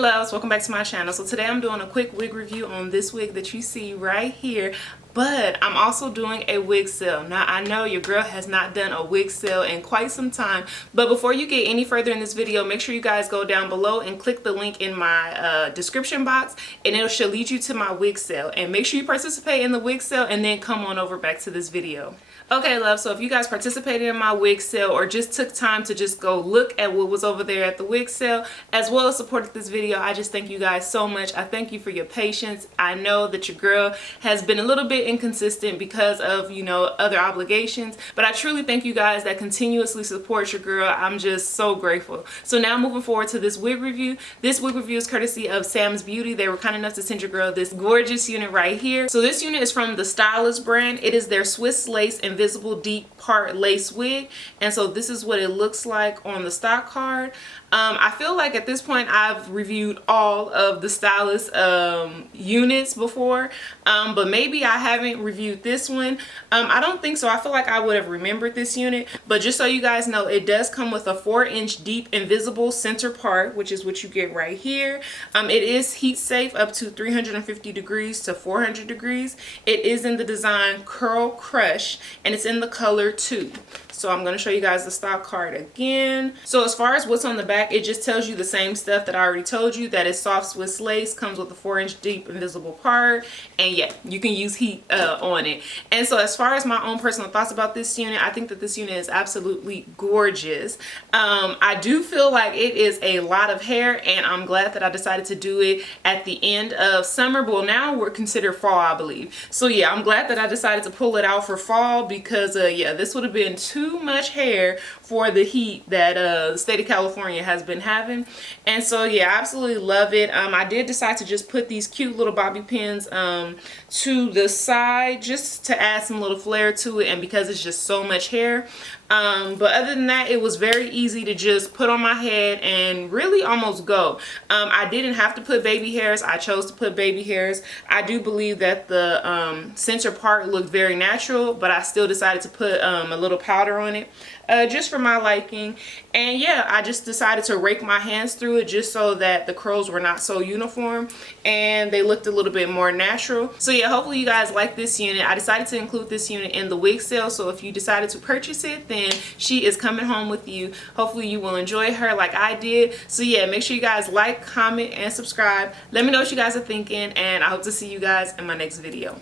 loves, welcome back to my channel. So today I'm doing a quick wig review on this wig that you see right here, but I'm also doing a wig sale. Now I know your girl has not done a wig sale in quite some time, but before you get any further in this video, make sure you guys go down below and click the link in my description box, and it should lead you to my wig sale. And make sure you participate in the wig sale and then come on over back to this video. Okay, love, so if you guys participated in my wig sale or just took time to just go look at what was over there at the wig sale, as well as supported this video, I just thank you guys so much. I thank you for your patience. I know that your girl has been a little bit inconsistent because of, you know, other obligations, but I truly thank you guys that continuously support your girl. I'm just so grateful. So now moving forward to this wig review. This wig review is courtesy of Sam's Beauty. They were kind enough to send your girl this gorgeous unit right here. So this unit is from the STYLIST brand. It is their Swiss lace invisible deep part lace wig, and so this is what it looks like on the stock card. I feel like at this point I've reviewed all of the STYLIST units before, but maybe I haven't reviewed this one. I don't think so. I feel like I would have remembered this unit, but just so you guys know, it does come with a 4-inch deep invisible center part, which is what you get right here. It is heat safe up to 350 degrees to 400 degrees. It is in the design Curl Crush, and it's in the color 2. So I'm going to show you guys the stock card again. So as far as what's on the back, it just tells you the same stuff that I already told you, that it's soft Swiss lace, comes with a 4-inch deep invisible part, and yeah, you can use heat on it. And so as far as my own personal thoughts about this unit, I think that this unit is absolutely gorgeous. I do feel like it is a lot of hair, and I'm glad that I decided to do it at the end of summer. Well, now we're considered fall, I believe. So yeah, I'm glad that I decided to pull it out for fall, because yeah, this would have been too much hair for the heat that the state of California has been having. And so yeah, I absolutely love it. I did decide to just put these cute little bobby pins to the side just to add some little flair to it, and because it's just so much hair. But other than that, it was very easy to just put on my head and really almost go. I didn't have to put baby hairs. I chose to put baby hairs. I do believe that the center part looked very natural, but I still decided to put a little powder on it just for my liking. And yeah, I just decided to rake my hands through it just so that the curls were not so uniform and they looked a little bit more natural. So yeah, hopefully you guys like this unit. I decided to include this unit in the wig sale, so if you decided to purchase it, then she is coming home with you. Hopefully you will enjoy her like I did. So yeah, make sure you guys like, comment, and subscribe. Let me know what you guys are thinking, and I hope to see you guys in my next video.